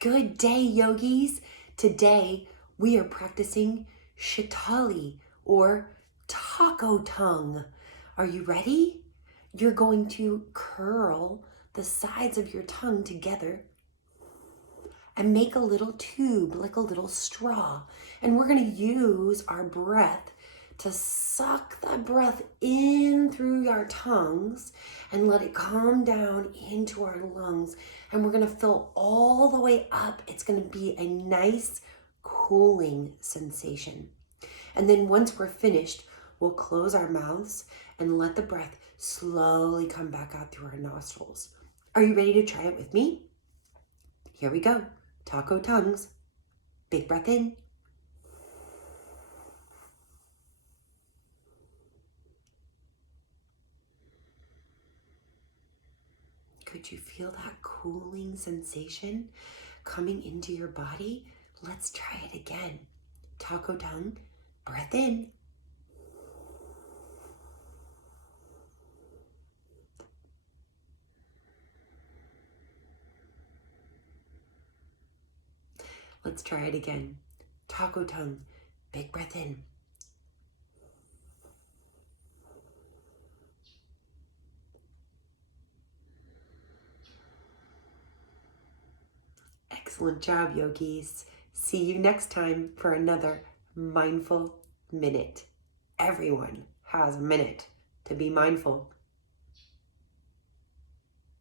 Good day, yogis. Today we are practicing Sitali or taco tongue. Are you ready? You're going to curl the sides of your tongue together and make a little tube, like a little straw. And we're going to use our breath to suck that breath in through our tongues and let it calm down into our lungs. And we're going to fill all the way up. It's going to be a nice cooling sensation. And then once we're finished, we'll close our mouths and let the breath slowly come back out through our nostrils. Are you ready to try it with me? Here we go. Taco tongues. Big breath in. Could you feel that cooling sensation coming into your body? Let's try it again. Taco tongue, breath in. Let's try it again. Taco tongue, big breath in. Excellent job, yogis. See you next time for another mindful minute. Everyone has a minute to be mindful.